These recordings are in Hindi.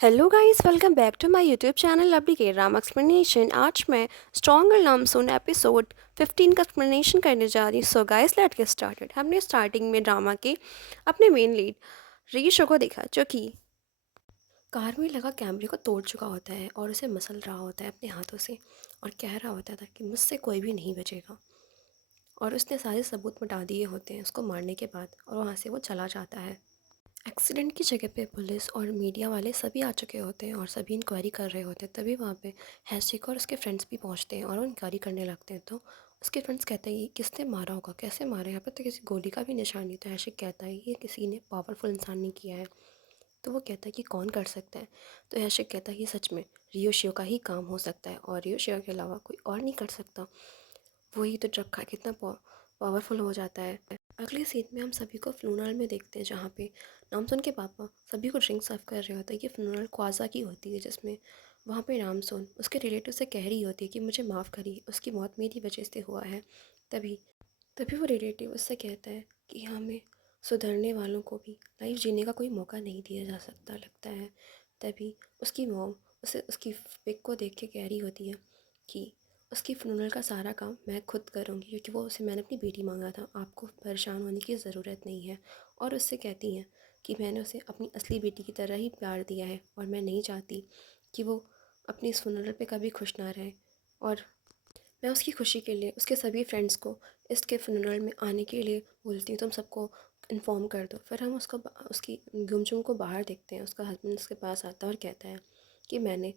Hello guys, welcome back to my YouTube channel lovely K Ram explanation. आज मैं स्ट्रॉन्गर नामसून एपिसोड 15 का एक्सप्लेनेशन करने जा रही हूँ। So guys, let's get started. हमने स्टार्टिंग में ड्रामा के अपने मेन लीड रीशो को देखा, जो कि कार में लगा कैमरे को तोड़ चुका होता है और उसे मसल रहा होता है अपने हाथों से और कह रहा होता था कि मुझसे कोई भी नहीं बचेगा। और उसने सारे सबूत मिटा दिए होते हैं उसको मारने के बाद, और वहाँ से वो चला जाता है। एक्सीडेंट की जगह पे पुलिस और मीडिया वाले सभी आ चुके होते हैं और सभी इंक्वायरी कर रहे होते हैं। तभी वहाँ पे हैशिक और उसके फ्रेंड्स भी पहुँचते हैं और वो इंक्वायरी करने लगते हैं। तो उसके फ्रेंड्स कहते हैं ये किसने मारा होगा, कैसे मारा, यहाँ पर तो किसी गोली का भी निशान नहीं। तो हैशिक कहता है ये किसी ने पावरफुल इंसान ने किया है। तो वो कहता है कि कौन कर सकता है। तो हैशिक कहता है कि सच में रियो शियो का ही काम हो सकता है और रियो शियो के अलावा कोई और नहीं कर सकता। वही तो ड्रग खा के कितना पावरफुल हो जाता है। अगले सीन में हम सभी को फ्लूनल में देखते हैं, जहाँ पे नामसुन के पापा सभी को ड्रिंक सर्व कर रहे होते हैं। ये फ्लूनल क्वाजा की होती है, जिसमें वहाँ पे नामसुन उसके रिलेटिव से कह रही होती है कि मुझे माफ़ करिए, उसकी मौत मेरी वजह से हुआ है। तभी तभी वो रिलेटिव उससे कहता है कि हमें सुधरने वालों को भी लाइफ जीने का कोई मौका नहीं दिया जा सकता लगता है। तभी उसकी मॉम उसे उसकी पिक को देख के कह रही होती है कि उसकी फ्यूनरल का सारा काम मैं खुद करूँगी, क्योंकि वो उसे मैंने अपनी बेटी मांगा था, आपको परेशान होने की ज़रूरत नहीं है। और उससे कहती हैं कि मैंने उसे अपनी असली बेटी की तरह ही प्यार दिया है और मैं नहीं चाहती कि वो अपनी इस फ्यूनरल पे कभी खुश ना रहे। और मैं उसकी खुशी के लिए उसके सभी फ्रेंड्स को इसके फ्यूनरल में आने के लिए बोलती हूँ, तुम सबको इन्फॉर्म कर दो। फिर हम उसकी गुमचुम को बाहर देखते हैं। उसका हस्बैंड उसके पास आता है और कहता है कि मैंने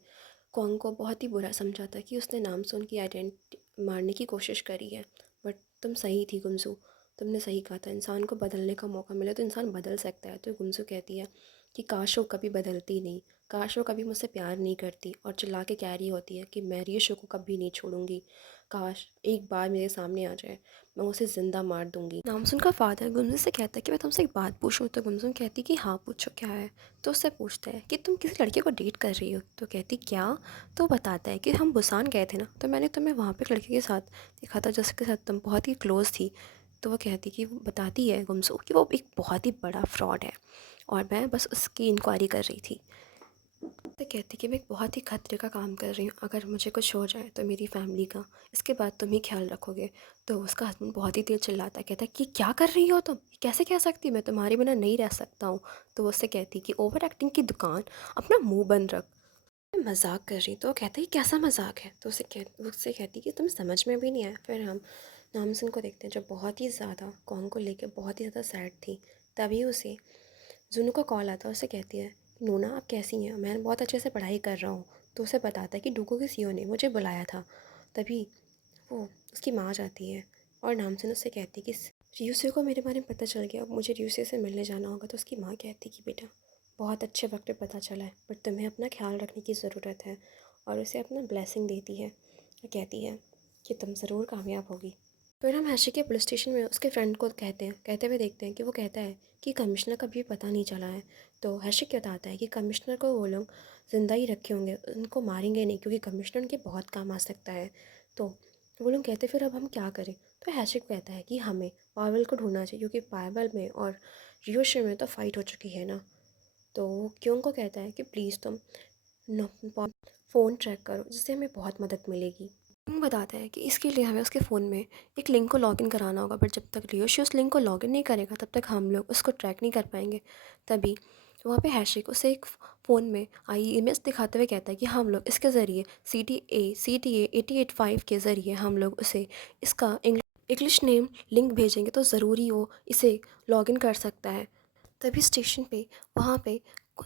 कॉन्ग को बहुत ही बुरा समझा था कि उसने नामसून की आइडेंटिटी मारने की कोशिश करी है, बट तुम सही थी गुमसू। तुमने सही कहा था, इंसान को बदलने का मौका मिले तो इंसान बदल सकता है। तो गुमसू कहती है कि काश वो कभी बदलती नहीं, काश वो कभी मुझसे प्यार नहीं करती, और चिल्ला के कह रही होती है कि मैं रिशो को कभी नहीं छोड़ूंगी। काश एक बार मेरे सामने आ जाए, मैं उसे ज़िंदा मार दूंगी। नामसुन का फादर गुमसुम से कहता है कि मैं तुमसे एक बात पूछूं। तो गुमसुम कहती कि हाँ पूछो, क्या है। तो उससे पूछता है कि तुम किसी लड़के को डेट कर रही हो। तो कहती क्या। तो बताता है कि हम बुसान गए थे ना, तो मैंने तुम्हें वहाँ पे एक लड़के के साथ देखा था जिसके साथ तुम बहुत ही क्लोज़ थी। तो वो कहती कि बताती है गुमसुम कि वो एक बहुत ही बड़ा फ्रॉड है और मैं बस उसकी इंक्वायरी कर रही थी। तो कहती कि मैं एक बहुत ही खतरे का काम कर रही हूँ, अगर मुझे कुछ हो जाए तो मेरी फैमिली का इसके बाद तुम ही ख्याल रखोगे। तो उसका हस्बैंड बहुत ही तेज चिल्लाता है, कहता है कि क्या कर रही हो तुम, कैसे कह सकती, मैं तुम्हारे बिना नहीं रह सकता हूँ। तो वो उससे कहती कि ओवर एक्टिंग की दुकान, अपना मुंह बंद रख, मैं मजाक कर रही। तो वो कहता है कैसा मजाक है। तो उससे कहती कि तुम्हें समझ में भी नहीं आया। फिर हम नामसन को देखते हैं जो बहुत ही ज़्यादा कॉन्ग को लेकर बहुत ही ज़्यादा सैड थी। तभी उसे जुनू का कॉल आता है। उसे कहती है नोना आप कैसी हैं, मैं बहुत अच्छे से पढ़ाई कर रहा हूँ। तो उसे बताता है कि डूगो के सीईओ ने मुझे बुलाया था। तभी वो उसकी माँ जाती है और नामसन उससे कहती कि रियूसे को मेरे बारे में पता चल गया, अब मुझे रियूसे से मिलने जाना होगा। तो उसकी माँ कहती कि बेटा बहुत अच्छे वक्त पे पता चला है, बट तुम्हें अपना ख्याल रखने की ज़रूरत है। और उसे अपना ब्लेसिंग देती है और कहती है कि तुम ज़रूर कामयाब होगी। फिर हम हैशी के पुलिस स्टेशन में उसके फ्रेंड को कहते हुए देखते हैं कि वो कहता है कि कमिश्नर का भी पता नहीं चला है। तो हैशी क्या बताता है कि कमिश्नर को वो लोग ज़िंदा ही रखे होंगे, उनको मारेंगे नहीं, क्योंकि कमिश्नर उनके बहुत काम आ सकता है। तो वो लोग कहते फिर अब हम क्या करें। तो हैशिक कहता है कि हमें पावेल को ढूंढना चाहिए, क्योंकि पावेल में और रियोशे में तो फ़ाइट हो चुकी है ना। तो क्यों को कहता है कि प्लीज़ तुम फ़ोन ट्रैक करो, जिससे हमें बहुत मदद मिलेगी। किंग बताता है कि इसके लिए हमें उसके फ़ोन में एक लिंक को लॉगिन कराना होगा, बट जब तक रियोशी उस लिंक को लॉगिन नहीं करेगा तब तक हम लोग उसको ट्रैक नहीं कर पाएंगे। तभी वहाँ पे हैशिक उसे एक फ़ोन में आई इमेज दिखाते हुए कहता है कि हम लोग इसके ज़रिए CTA 885 के ज़रिए हम लोग उसे इसका इंग्लिश नेम लिंक भेजेंगे तो ज़रूरी वो इसे लॉगिन कर सकता है। तभी स्टेशन पे वहाँ पे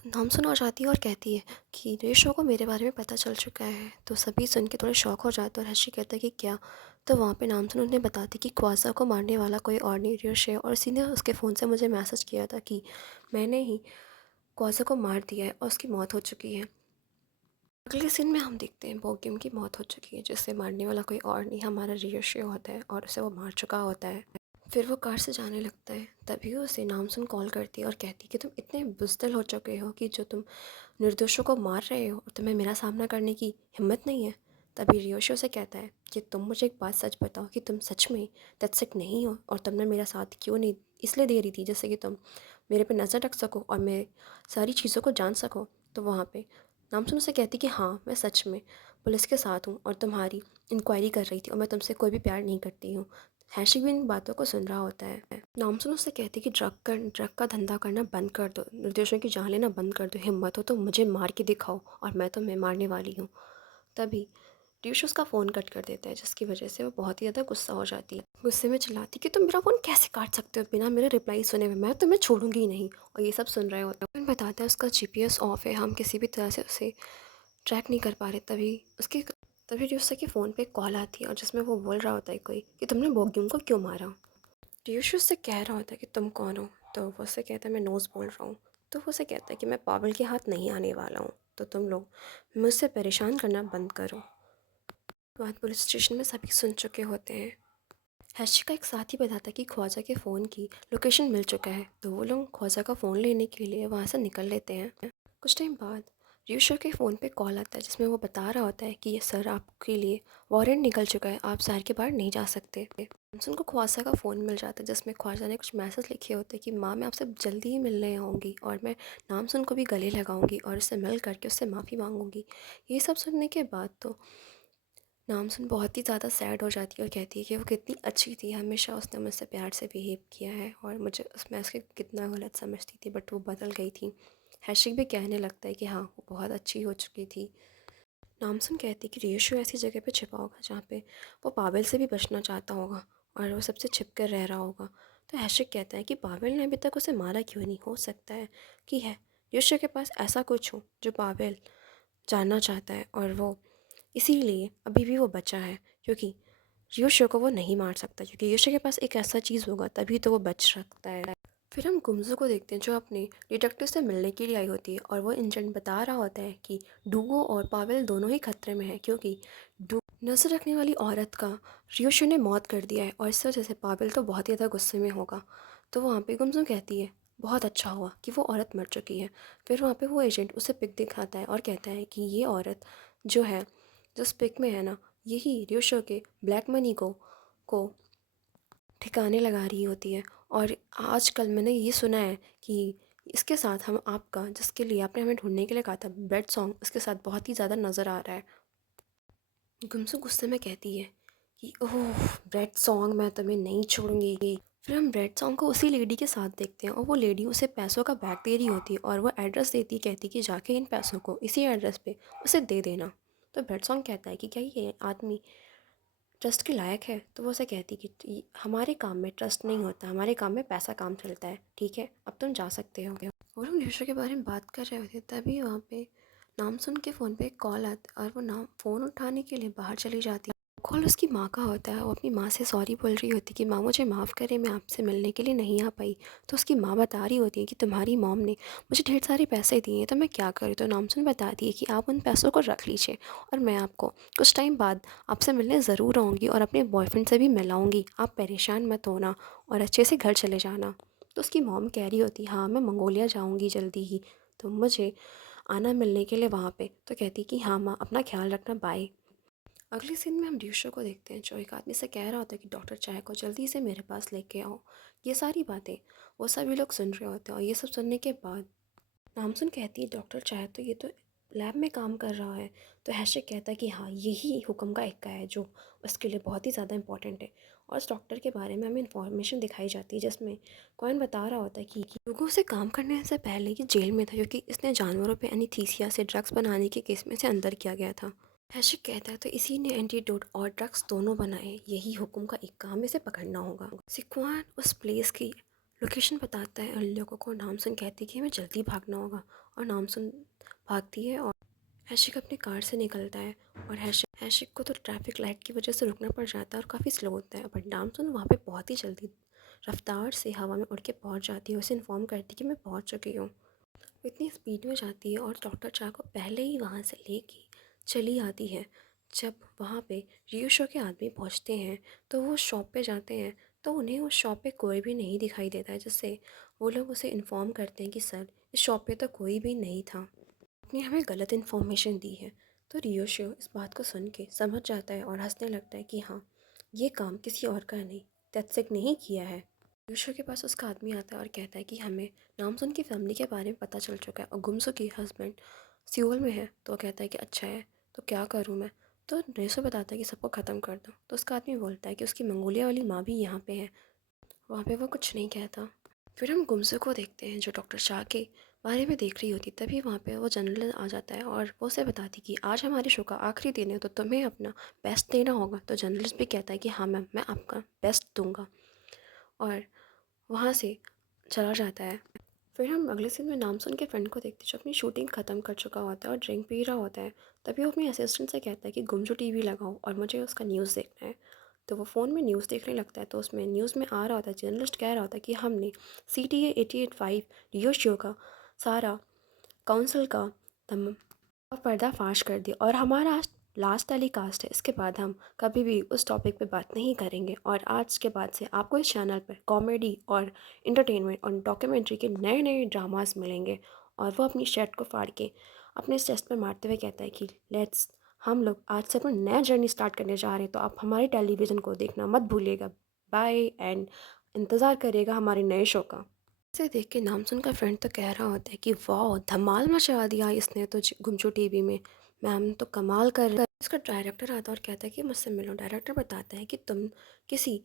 नामसुन आ जाती है और कहती है कि रेशो को मेरे बारे में पता चल चुका है। तो सभी सुन के थोड़े शॉक हो जाते हैं और हर्षी कहता है कि क्या। तो वहाँ पे नामसुन उन्हें बताती कि क्वाजा को मारने वाला कोई और नहीं रेश है, और इसी ने उसके फ़ोन से मुझे मैसेज किया था कि मैंने ही क्वाजा को मार दिया है और उसकी मौत हो चुकी है। अगले सीन में हम देखते हैं बोगिम की मौत हो चुकी है, जिससे मारने वाला कोई और नहीं हमारा रियोशियो होता है और उसे वो मार चुका होता है। फिर वो कार से जाने लगता है। तभी उसे नामसुन कॉल करती है और कहती है कि तुम इतने बुज़दिल हो चुके हो कि जो तुम निर्दोषों को मार रहे हो और तुम्हें मेरा सामना करने की हिम्मत नहीं है। तभी रियोशियो से कहता है कि तुम मुझे एक बात सच बताओ कि तुम सच में टॉक्सिक नहीं हो, और तुमने मेरा साथ क्यों नहीं इसलिए दे रही थी जैसे कि तुम मेरे पे नज़र रख सको और मैं सारी चीज़ों को जान सको। तो वहाँ पे नामसुन उससे कहती कि हाँ मैं सच में पुलिस के साथ हूँ और तुम्हारी इंक्वायरी कर रही थी और मैं तुमसे कोई भी प्यार नहीं करती हूँ। हैशिक भी इन बातों को सुन रहा होता है। नामसुन उससे कहती कि ड्रग का धंधा करना बंद कर दो, निर्दोषों की जान लेना बंद कर दो, हिम्मत हो तो मुझे मार के दिखाओ और मैं तुम्हें मारने वाली हूँ। तभी ड्यूश उसका फ़ोन कट कर देता है, जिसकी वजह से वो बहुत ही ज़्यादा गुस्सा हो जाती है। गुस्से में चिल्लाती कि तुम मेरा फ़ोन कैसे काट सकते हो बिना मेरे रिप्लाई सुने हुए, मैं तुम्हें छोड़ूंगी ही नहीं। और ये सब सुन रहे होते हैं। बताता है उसका जीपीएस ऑफ है, हम किसी भी तरह से उसे ट्रैक नहीं कर पा रहे। तभी ड्यूश के फ़ोन पे कॉल आती है और जिसमें वो बोल रहा होता है कोई कि तुमने बोग्यूम को क्यों मारा। ड्यूश उससे कह रहा होता है कि तुम कौन हो। तो वो उससे कहता है मैं नोज़ बोल रहा हूँ। तो वो उसे कहता है कि मैं पागल के हाथ नहीं आने वाला हूँ, तो तुम लोग मुझसे परेशान करना बंद करो। बात पुलिस स्टेशन में सभी सुन चुके होते हैं। हैशी का एक साथी बताता है कि ख्वाजा के फ़ोन की लोकेशन मिल चुका है, तो वो लोग ख्वाजा का फ़ोन लेने के लिए वहाँ से निकल लेते हैं। कुछ टाइम बाद र्यूशो के फ़ोन पे कॉल आता है, जिसमें वो बता रहा होता है कि ये सर आपके लिए वारंट निकल चुका है, आप शहर के बाहर नहीं जा सकते। सैमसन को ख्वाजा का फ़ोन मिल जाता है, जिसमें ख्वाजा ने कुछ मैसेज लिखे होते हैं कि माँ मैं आपसे जल्दी ही मिलने आऊँगी और मैं नामसुन को भी गले लगाऊंगी और उससे मिल करके उससे माफ़ी मांगूंगी। ये सब सुनने के बाद तो नामसुन बहुत ही ज़्यादा सैड हो जाती है और कहती है कि वो कितनी अच्छी थी, हमेशा उसने मुझसे प्यार से बिहेव किया है और मुझे उसमें उसके कितना गलत समझती थी, बट वो बदल गई थी। हैशिक भी कहने लगता है कि हाँ वो बहुत अच्छी हो चुकी थी। नामसुन कहती है कि रियोशु ऐसी जगह पे छिपा होगा जहाँ पे वो पावेल से भी बचना चाहता होगा और वो सबसे छिप कर रह रहा होगा। तो हैशिक कहता है कि पावेल ने अभी तक उसे मारा क्यों नहीं, हो सकता है कि है रियोशु के पास ऐसा कुछ हो जो पावेल जानना चाहता है और वो इसीलिए अभी भी वो बचा है, क्योंकि योशो को वो नहीं मार सकता, क्योंकि योशो के पास एक ऐसा चीज़ होगा तभी तो वो बच सकता है। फिर हम गुमजू को देखते हैं जो अपने डिटेक्टिव से मिलने के लिए आई होती है और वो इंजन बता रहा होता है कि डूगो और पावेल दोनों ही खतरे में है, क्योंकि नजर रखने वाली औरत का रियोशो ने मौत कर दिया है और इस वजह से पावेल तो बहुत ही ज़्यादा गुस्से में होगा। तो वहाँ पे गुमजू कहती है बहुत अच्छा हुआ कि वो औरत मर चुकी है। फिर वहाँ पे वो एजेंट उसे पिक दिखाता है और कहता है कि ये औरत जो है, जो पिक में है ना, यही रियोशो के ब्लैक मनी को ठिकाने लगा रही होती है। और आजकल मैंने ये सुना है कि इसके साथ हम आपका, जिसके लिए आपने हमें ढूंढने के लिए कहा था, ब्रेड सॉन्ग, उसके साथ बहुत ही ज़्यादा नज़र आ रहा है। गुमसु गुस्से में कहती है कि ओह ब्रेड सॉन्ग, मैं तुम्हें नहीं छोड़ूंगी। फिर हम ब्रेड सॉन्ग को उसी लेडी के साथ देखते हैं और वो लेडी उसे पैसों का बैग दे रही होती है और वो एड्रेस देती, कहती कि जाके इन पैसों को इसी एड्रेस पे उसे दे देना। तो ब्रेड सॉन्ग कहता है कि क्या ये आदमी ट्रस्ट के लायक है। तो वो उसे कहती कि हमारे काम में ट्रस्ट नहीं होता, हमारे काम में पैसा काम चलता है, ठीक है अब तुम जा सकते हो। और हम न्यूशो के बारे में बात कर रहे होते तभी वहाँ पे नामसुन के फ़ोन पे एक कॉल आता है और वो नाम फ़ोन उठाने के लिए बाहर चली जाती है। कॉल उसकी माँ का होता है, वो अपनी माँ से सॉरी बोल रही होती कि माँ मुझे माफ़ करें, मैं आपसे मिलने के लिए नहीं आ पाई। तो उसकी माँ बता रही होती है कि तुम्हारी मॉम ने मुझे ढेर सारे पैसे दिए हैं, तो मैं क्या करूँ। तो नामसुन बताती है कि आप उन पैसों को रख लीजिए और मैं आपको कुछ टाइम बाद आपसे मिलने ज़रूर आऊँगी और अपने बॉयफ्रेंड से भी मिलाऊँगी, आप परेशान मत होना और अच्छे से घर चले जाना। तो उसकी मॉम कह रही होती हाँ मैं मंगोलिया जाऊँगी जल्दी ही, तो मुझे आना मिलने के लिए वहाँ पे। तो कहती कि हाँ माँ अपना ख्याल रखना, बाय। अगले सीन में हम ड्यूशो को देखते हैं जो एक आदमी से कह रहा होता है कि डॉक्टर चाय को जल्दी से मेरे पास लेके आओ। ये सारी बातें वो सभी लोग सुन रहे होते हैं और ये सब सुनने के बाद नामसुन कहती है डॉक्टर चाहे तो ये तो लैब में काम कर रहा है। तो हैशिक कहता है कि हाँ यही हुक्म का इक्का है जो उसके लिए बहुत ही ज़्यादा इंपॉर्टेंट है। और उस डॉक्टर के बारे में हमें इन्फॉर्मेशन दिखाई जाती है, जिसमें कौन बता रहा होता है कि लोगों से काम करने से पहले ये जेल में था, क्योंकि इसने जानवरों पे एनीस्थीसिया से ड्रग्स बनाने के केस में से अंदर किया गया था। हैशिक कहता है तो इसी ने एंटीडोट और ड्रग्स दोनों बनाए, यही हुक्म का इक्का, हमें इसे पकड़ना होगा। सिक्वान उस प्लेस की लोकेशन बताता है उन लोगों को। नामसुन कहती है कि हमें जल्दी भागना होगा और नामसुन भागती है और हैशिक अपनी कार से निकलता है और हैशिक को तो ट्रैफिक लाइट की वजह से रुकना पड़ जाता है और काफ़ी स्लो होता है, बट नामसुन वहाँ पे बहुत ही जल्दी रफ्तार से हवा में उड़ के पहुँच जाती है। उसे इन्फॉर्म करती है कि मैं पहुँच चुकी हूँ। वो इतनी स्पीड में जाती है और डॉक्टर चा को पहले ही वहाँ से लेके चली आती है। जब वहाँ पे रियो शो के आदमी पहुँचते हैं तो वो शॉप पे जाते हैं, तो उन्हें उस शॉप पे कोई भी नहीं दिखाई देता है, जिससे वो लोग उसे इन्फॉर्म करते हैं कि सर इस शॉप पे तो कोई भी नहीं था, आपने हमें गलत इन्फॉर्मेशन दी है। तो रियो शो इस बात को सुन के समझ जाता है और हंसने लगता है कि हाँ ये काम किसी और का नहीं, तत्सक ने ही किया है। यूशो के पास उसका आदमी आता है और कहता है कि हमें नामसुन की फैमिली के बारे में पता चल चुका है और गुमसो की हस्बैंड सियोल में है। तो वो कहता है कि अच्छा है, तो क्या करूँ मैं? तो रेसो बताता है कि सबको ख़त्म कर दो। तो उसका आदमी बोलता है कि उसकी मंगोलिया वाली माँ भी यहाँ पे है। वहाँ पे वो कुछ नहीं कहता। फिर हम गुमसुम को देखते हैं जो डॉक्टर शाह के बारे में देख रही होती, तभी वहाँ पे वो जनरल आ जाता है और वो उसे बताती कि आज हमारे शो का आखिरी दिन है तो तुम्हें अपना बेस्ट देना होगा। तो जर्नलिस्ट भी कहता है कि हाँ मैम, मैं आपका बेस्ट दूंगा, और वहाँ से चला जाता है। फिर हम अगले सीन में नामसुन के फ्रेंड को देखते हैं जो अपनी शूटिंग ख़त्म कर चुका होता है और ड्रिंक पी रहा होता है। तभी वो अपनी असिस्टेंट से कहता है कि गुमजू टीवी लगाओ और मुझे उसका न्यूज़ देखना है। तो वो फ़ोन में न्यूज़ देखने लगता है, तो उसमें न्यूज़ में आ रहा होता है, जर्नलिस्ट कह रहा होता है कि हमने CTA 88 5 रियो शो का सारा काउंसिल का तम और पर्दाफाश कर दिया और हमारा आज लास्ट टेलीकास्ट है। इसके बाद हम कभी भी उस टॉपिक पे बात नहीं करेंगे, और आज के बाद से आपको इस चैनल पर कॉमेडी और इंटरटेनमेंट और डॉक्यूमेंट्री के नए नए ड्रामास मिलेंगे। और वो अपनी शर्ट को फाड़ के अपने चेस्ट पर मारते हुए कहता है कि लेट्स, हम लोग आज से अपना नया जर्नी स्टार्ट करने जा रहे हैं, तो आप हमारे टेलीविज़न को देखना मत भूलिएगा। बाय, एंड इंतज़ार करिएगा हमारे नए शो का। इसे देख के नामसुन का फ्रेंड तो कह रहा होता है कि वाह, धमाल मचा दिया इसने तो गुमचू टीवी में, मैम तो कमाल कर रही है। इसका डायरेक्टर आता है और कहता है कि मुझसे मिलो। डायरेक्टर बताता है कि तुम किसी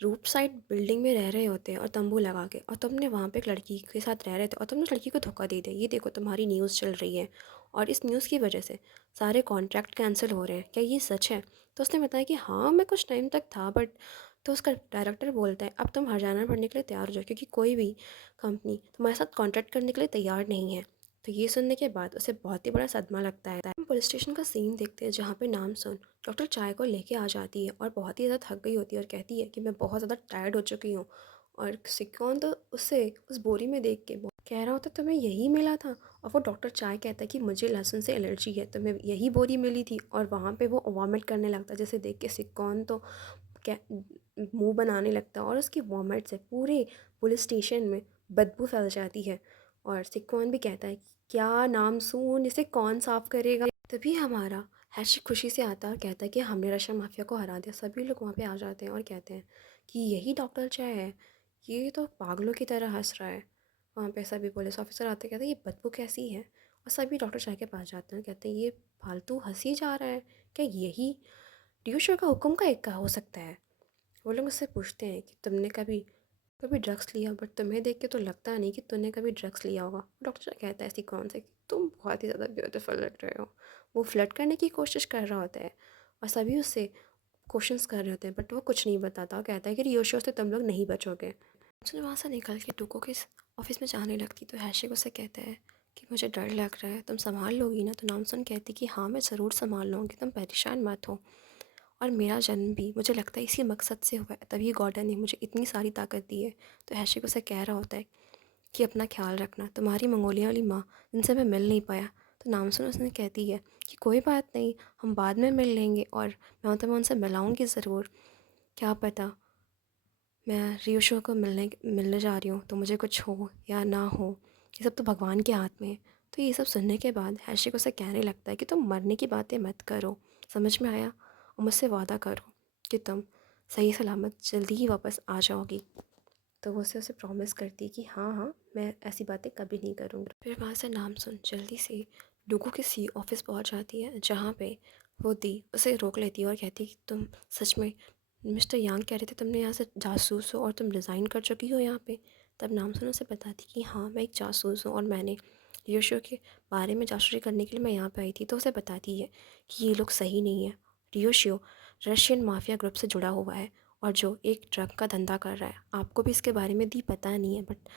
रूप साइड बिल्डिंग में रह रहे होते हैं और तंबू लगा के, और तुमने वहाँ पे एक लड़की के साथ रह रहे थे और तुमने उस लड़की को धोखा दे दिया। ये देखो तुम्हारी न्यूज़ चल रही है और इस न्यूज़ की वजह से सारे कॉन्ट्रैक्ट कैंसिल हो रहे हैं, क्या ये सच है? तो उसने बताया कि हाँ, मैं कुछ टाइम तक था, बट तो उसका डायरेक्टर बोलता है अब तुम हरजाना भरने के लिए तैयार हो जाओ, क्योंकि कोई भी कंपनी तुम्हारे साथ कॉन्ट्रैक्ट करने के लिए तैयार नहीं है। तो ये सुनने के बाद उसे बहुत ही बड़ा सदमा लगता है। हम पुलिस स्टेशन का सीन देखते हैं जहाँ पे नामसुन डॉक्टर चाय को लेके आ जाती है और बहुत ही ज़्यादा थक गई होती है और कहती है कि मैं बहुत ज़्यादा टायर्ड हो चुकी हूँ। और सिक्कौन तो उससे उस बोरी में देख के कह रहा होता तुम्हें यही मिला था, और वो डॉक्टर चाय कहता है कि मुझे लहसुन से एलर्जी है, तो मैं यही बोरी मिली थी। और वहाँ पे वो वॉमिट करने लगता है, जैसे देख के सिक्कौन तो क्या मुंह बनाने लगता है और उसकी वॉमिट से पूरे पुलिस स्टेशन में बदबू फैल जाती है। और सिक्कौन भी कहता है क्या नाम सून, इसे कौन साफ करेगा? तभी हमारा हैशिक खुशी से आता है और कहता है कि हमने रशियन माफिया को हरा दिया। सभी लोग वहाँ पे आ जाते हैं और कहते हैं कि यही डॉक्टर चाय है, ये तो पागलों की तरह हंस रहा है। वहाँ पे सभी पुलिस ऑफिसर आते कहते हैं ये बदबू कैसी है, और सभी डॉक्टर चाय के पास जाते हैं, कहते हैं ये फालतू हंसी जा रहा है, क्या यही ड्यूशर का हुक्म का एक का हो सकता है? वो लोग उससे पूछते हैं कि तुमने कभी कभी ड्रग्स लिया, बट तुम्हें देख के तो लगता नहीं कि तुमने कभी ड्रग्स लिया होगा। डॉक्टर कहता है ऐसी कौन से, तुम बहुत ही ज़्यादा ब्यूटीफुल लग रहे हो। वो फ्लर्ट करने की कोशिश कर रहा होता है और सभी उससे क्वेश्चंस कर रहे होते हैं, बट वो कुछ नहीं बताता और कहता है कि रियोशियो से तुम लोग नहीं बचोगे। उसने वहाँ से निकल के टुको के ऑफिस में जाने लगती तो हैशिक उसे कहता है कि मुझे डर लग रहा है, तुम संभाल लोगी ना? तो नामसुन कहती कि हाँ मैं ज़रूर संभाल लूँगी, तुम परेशान मत हो। और मेरा जन्म भी मुझे लगता है इसी मकसद से हुआ है, तभी गॉड ने मुझे इतनी सारी ताकत दी है। तो हैशिक उसे कह रहा होता है कि अपना ख्याल रखना, तुम्हारी मंगोलिया वाली माँ जिनसे मैं मिल नहीं पाया। तो नामसुन उसने कहती है कि कोई बात नहीं, हम बाद में मिल लेंगे और मैं तुम्हें उनसे मिलाऊंगी ज़रूर। क्या पता मैं रियोशो को मिलने मिलने जा रही हूँ तो मुझे कुछ हो या ना हो, ये सब तो भगवान के हाथ में है। तो ये सब सुनने के बाद हैशिक उसे कहने लगता है कि तुम मरने की बातें मत करो, समझ में आया? और मुझसे वादा करो कि तुम सही सलामत जल्दी ही वापस आ जाओगी। तो वो उसे उसे प्रॉमिस करती है कि हाँ हाँ, मैं ऐसी बातें कभी नहीं करूँगी। फिर वहाँ से नाम सुन जल्दी से डुगू के सी ऑफिस पहुँच जाती है, जहाँ पे वो दी उसे रोक लेती है और कहती है कि तुम सच में मिस्टर यांग कह रहे थे तुमने यहाँ से जासूस हो और तुम रिज़ाइन कर चुकी हो यहाँ पे? तब नामसुन उसे बताती कि हाँ मैं एक जासूस हूँ और मैंने रियोशियो के बारे में जासूसी करने के लिए मैं यहाँ पे आई थी। तो उसे बताती है कि ये लोग सही नहीं है, रियोशियो रशियन माफिया ग्रुप से जुड़ा हुआ है और जो एक ड्रग का धंधा कर रहा है। आपको भी इसके बारे में दी पता नहीं है, बट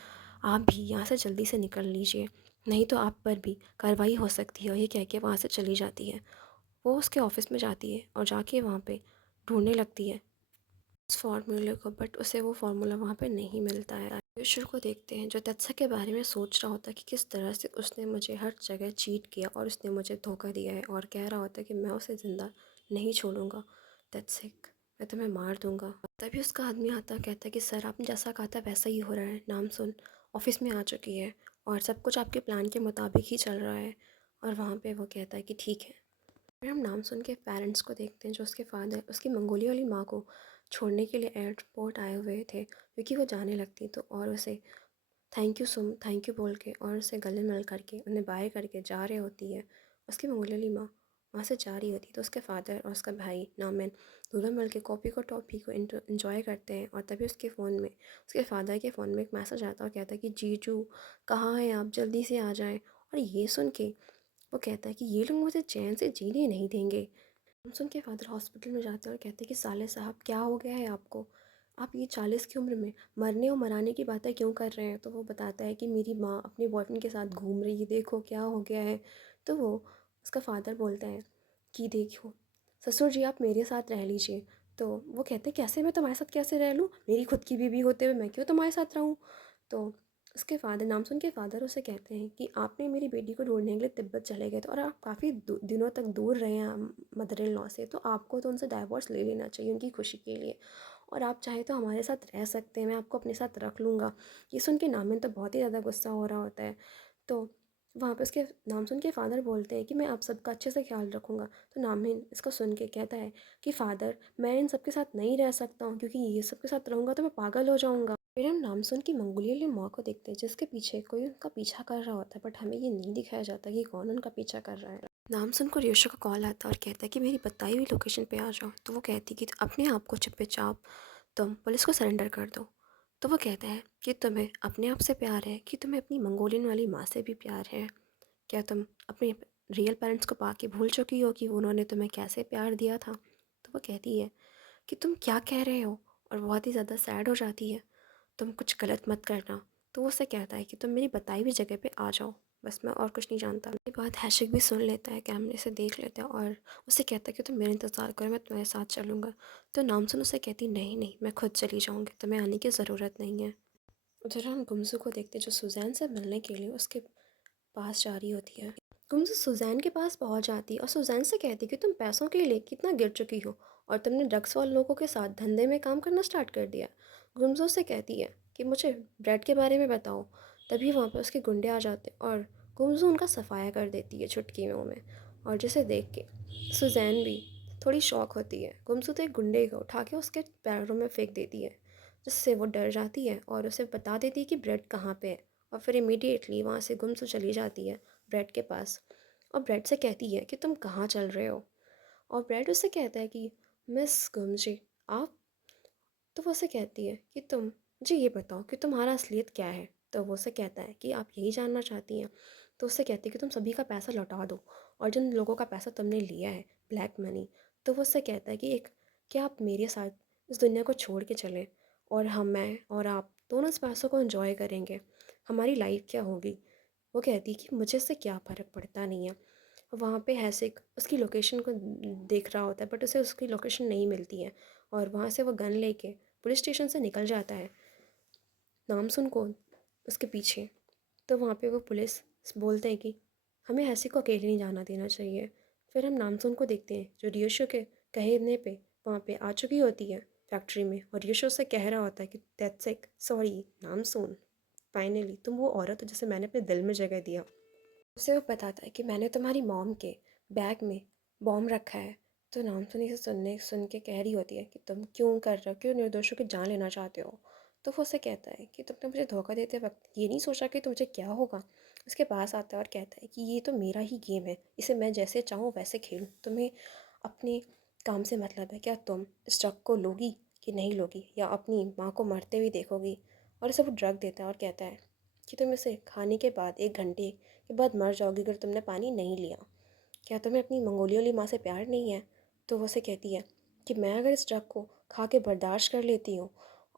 आप भी यहाँ से जल्दी से निकल लीजिए, नहीं तो आप पर भी कार्रवाई हो सकती है। और ये कह के वहाँ से चली जाती है। वो उसके ऑफिस में जाती है और जाके वहाँ पे ढूंढने लगती है उस फार्मूले को, बट उसे वो फार्मूला वहाँ पे नहीं मिलता है। ईश्वर को देखते हैं जो तत्सा के बारे में सोच रहा होता है कि किस तरह से उसने मुझे हर जगह चीट किया और उसने मुझे धोखा दिया है, और कह रहा होता है कि मैं उसे ज़िंदा नहीं छोड़ूंगा, तत्सिक मैं तुम्हें मार दूंगा। तभी उसका आदमी आता है, कहता है कि सर आपने जैसा कहा था वैसा ही हो रहा है। नाम सुन ऑफिस में आ चुकी है और सब कुछ आपके प्लान के मुताबिक ही चल रहा है। और वहाँ पे वो कहता है कि ठीक है। फिर हम नाम सुन के पेरेंट्स को देखते हैं जो उसके फादर उसकी मंगोलिया वाली माँ को छोड़ने के लिए एयरपोर्ट आए हुए थे, क्योंकि वो जाने लगती तो और उसे थैंक यू बोल के और उसे गले मिल करके उन्हें बाय करके जा रही होती है। उसकी मंगोलियाली माँ वहाँ से जा रही होती है तो उसके फादर और उसका भाई नामिन दोनों मिल के कॉफ़ी को टॉफ़ी को इंजॉय करते हैं। और तभी उसके फ़ोन में उसके फादर के फ़ोन में एक मैसेज आता है और कहता है कि जीजू कहाँ हैं आप, जल्दी से आ जाएं। और ये सुन के वो कहता है कि ये लोग मुझे चैन से जीने नहीं देंगे। सुन के फादर हॉस्पिटल में जाते हैं और कहते हैं कि साले साहब क्या हो गया है आपको, आप ये 40 की उम्र में मरने और मराने की बातें क्यों कर रहे हैं। तो वो बताता है कि मेरी माँ अपने बॉयफ्रेंड के साथ घूम रही है, देखो क्या हो गया है। तो वो उसका फादर बोलता है कि देखो ससुर जी आप मेरे साथ रह लीजिए। तो वो कहते हैं कैसे, मैं तुम्हारे साथ कैसे रह लूँ, मेरी खुद की बीवी होते हुए मैं क्यों तुम्हारे साथ रहूँ। तो उसके फादर नामसुन के फादर उसे कहते हैं कि आपने मेरी बेटी को ढूंढने के लिए तिब्बत चले गए थे और आप काफ़ी दिनों तक दूर रहे हैं मदर इन लॉ से, तो आपको तो उनसे डाइवोर्स ले लेना चाहिए उनकी खुशी के लिए। और आप चाहे तो हमारे साथ रह सकते हैं, मैं आपको अपने साथ रख लूँगा। ये सुन के नामिन तो बहुत ही ज़्यादा गुस्सा हो रहा होता है। तो वहाँ पे उसके नामसुन के फादर बोलते हैं कि मैं आप सबका अच्छे से ख्याल रखूँगा। तो नामिन इसको सुन के कहता है कि फादर मैं इन सब के साथ नहीं रह सकता हूँ, क्योंकि ये सब के साथ रहूँगा तो मैं पागल हो जाऊँगा। फिर हम नामसुन की मंगोलियाली माँ को देखते हैं जिसके पीछे कोई उनका पीछा कर रहा होता है, बट हमें ये नहीं दिखाया जाता कि कौन उनका पीछा कर रहा है। नामसुन को रियोशो का कॉल आता है और कहता है कि मेरी बताई हुई लोकेशन पे आ जाओ। तो वो कहती है कि अपने आप को चुप्पे चाप तुम पुलिस को सरेंडर कर दो। तो वो कहता है कि तुम्हें अपने आप से प्यार है कि तुम्हें अपनी मंगोलियन वाली माँ से भी प्यार है। क्या तुम अपने रियल पेरेंट्स को पाके भूल चुकी हो कि उन्होंने तुम्हें कैसे प्यार दिया था। तो वो कहती है कि तुम क्या कह रहे हो, और बहुत ही ज़्यादा सैड हो जाती है। तुम कुछ गलत मत करना। तो वो उससे कहता है कि तुम मेरी बताई हुई जगह पे आ जाओ, बस मैं और कुछ नहीं जानता। ये बात हैशिक भी सुन लेता है, कैमरे से देख लेता है और उससे कहता है कि तुम मेरा इंतज़ार करो, मैं तुम्हारे साथ चलूँगा। तो नामसुन उससे कहती नहीं नहीं मैं खुद चली जाऊँगी, तुम्हें आने की ज़रूरत नहीं है। उधर हम गुमसू को देखते जो सुजैन से मिलने के लिए उसके पास जा रही होती है। गुमसू सुजैन के पास पहुंच जाती है और सुजैन से कहती है कि तुम पैसों के लिए कितना गिर चुकी हो और तुमने ड्रग्स वाले लोगों के साथ धंधे में काम करना स्टार्ट कर दिया। गुमसू से कहती है कि मुझे ब्रेड के बारे में बताओ। तभी वहाँ पर उसके गुंडे आ जाते और गुमसू उनका सफाया कर देती है चुटकी में। और जिसे देख के सुजैन भी थोड़ी शौक होती है। गुमसू तो एक गुंडे को उठा के उसके पैरों में फेंक देती है, जिससे वो डर जाती है और उसे बता देती है कि ब्रेड कहाँ पे है। और फिर इमीडिएटली वहाँ से गुमसू चली जाती है ब्रेड के पास और ब्रेड से कहती है कि तुम कहाँ चल रहे हो। और ब्रेड उससे कहता है कि मिस गुमजी आप। तो वो उसे कहती है कि तुम मुझे ये बताओ कि तुम्हारा असलियत क्या है। तो वो उसे कहता है कि आप यही जानना चाहती हैं। तो उससे कहती है कि तुम सभी का पैसा लौटा दो और जिन लोगों का पैसा तुमने लिया है ब्लैक मनी। तो वो उससे कहता है कि एक क्या आप मेरे साथ इस दुनिया को छोड़ के चलें और हम मैं और आप दोनों इस पैसों को एंजॉय करेंगे, हमारी लाइफ क्या होगी। वो कहती है कि मुझे इससे क्या फ़र्क पड़ता नहीं है। वहाँ पे हैसिक उसकी लोकेशन को देख रहा होता है बट उसे उसकी लोकेशन नहीं मिलती है और वहाँ से वो गन लेके पुलिस स्टेशन से निकल जाता है नामसुन को उसके पीछे। तो वहाँ पे वो पुलिस बोलते हैं कि हमें हैसिक को अकेले नहीं जाना देना चाहिए। फिर हम नामसुन को देखते हैं जो रियोशो के कहने पे वहाँ पे आ चुकी होती है फैक्ट्री में और रियोशो से कह रहा होता है कि दैट्स इट, सॉरी नामसुन, फाइनली तुम वो औरत हो जिसे मैंने अपने दिल में जगह दिया। उसे वो बताता है कि मैंने तुम्हारी मॉम के बैग में बॉम्ब रखा है। तो नामसुन इसे सुन के कह रही होती है कि तुम क्यों कर रहे हो, क्यों निर्दोषों की जान लेना चाहते हो। तो वो उसे कहता है कि तुमने मुझे धोखा देते वक्त ये नहीं सोचा कि तुझे क्या होगा। उसके पास आता है और कहता है कि ये तो मेरा ही गेम है, इसे मैं जैसे चाहूँ वैसे खेलूँ, तुम्हें अपने काम से मतलब है। क्या तुम इस ड्रग को लोगी कि नहीं लोगी, या अपनी माँ को मरते हुए देखोगी। और इसे वो ड्रग देता है और कहता है कि तुम इसे खाने के बाद 1 घंटे के बाद मर जाओगी अगर तुमने पानी नहीं लिया। क्या तुम्हें अपनी मंगोलियोली माँ से प्यार नहीं है। तो वो उसे कहती है कि मैं अगर इस ड्रग को खा के बर्दाश्त कर लेती हूँ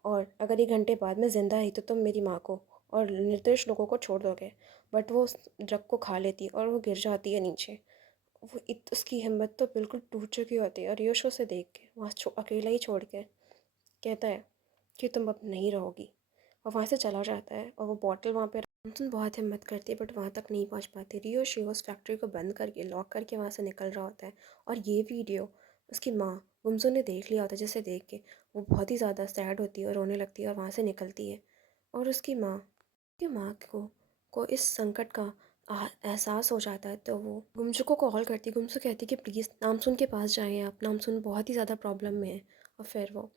और अगर 1 घंटे बाद मैं ज़िंदा रही तो तुम मेरी माँ को और निर्दोष लोगों को छोड़ दोगे। बट वो उस ड्रग को खा लेती है और वो गिर जाती है नीचे। उसकी हिम्मत तो बिल्कुल टूट चुकी होती है और योशो से देख के वहाँ अकेला ही छोड़ के कहता है कि तुम अब नहीं रहोगी। और वहाँ से चला जाता है और वो बॉटल वहाँ पे रॉनसन बहुत हिम्मत करती है बट वहाँ तक नहीं पहुँच पाती। रियो शियो उस फैक्ट्री को बंद करके लॉक करके वहाँ से निकल रहा होता है और ये वीडियो उसकी माँ गुमसुन ने देख लिया होता है, जिसे देख के वो बहुत ही ज़्यादा सैड होती है और रोने लगती है और वहाँ से निकलती है। और उसकी माँ को इस संकट का एहसास हो जाता है। तो वो गुमसू को कॉल करती है। गुमसू कहती है कि प्लीज़ नामसुन के पास जाएँ आप, नामसुन बहुत ही ज़्यादा प्रॉब्लम में है। और फिर वो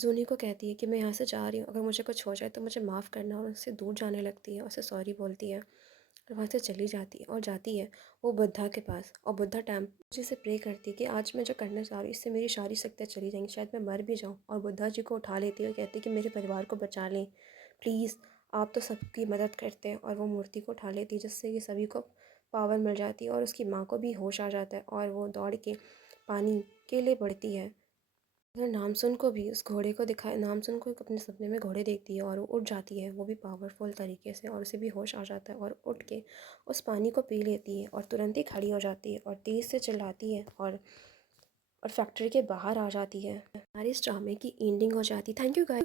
जूनी को कहती है कि मैं यहाँ से जा रही हूँ, अगर मुझे कुछ हो जाए तो मुझे माफ़ करना, और उससे दूर जाने लगती है, उससे सॉरी बोलती है और वहाँ से चली जाती है और जाती है वो बुद्धा के पास। और बुद्धा टैम जी से प्रे करती है कि आज मैं जो करना चाह रही हूँ इससे मेरी सारी शक्तियाँ चली जाएंगी, शायद मैं मर भी जाऊँ। और बुद्धा जी को उठा लेती है और कहती है कि मेरे परिवार को बचा लें प्लीज़, आप तो सबकी मदद करते हैं। और वो मूर्ति को उठा लेती है जिससे कि सभी को पावर मिल जाती है और उसकी माँ को भी होश आ जाता है और वो दौड़ के पानी के लिए बढ़ती है। अगर नामसुन को भी उस घोड़े को दिखाए, नामसुन को अपने सपने में घोड़े देखती है और वो उठ जाती है, वो भी पावरफुल तरीके से, और उसे भी होश आ जाता है और उठ के उस पानी को पी लेती है और तुरंत ही खड़ी हो जाती है और तेज़ से चिल्लाती है और फैक्ट्री के बाहर आ जाती है। हमारे इस ड्रामे की एंडिंग हो जाती है। Thank you guys.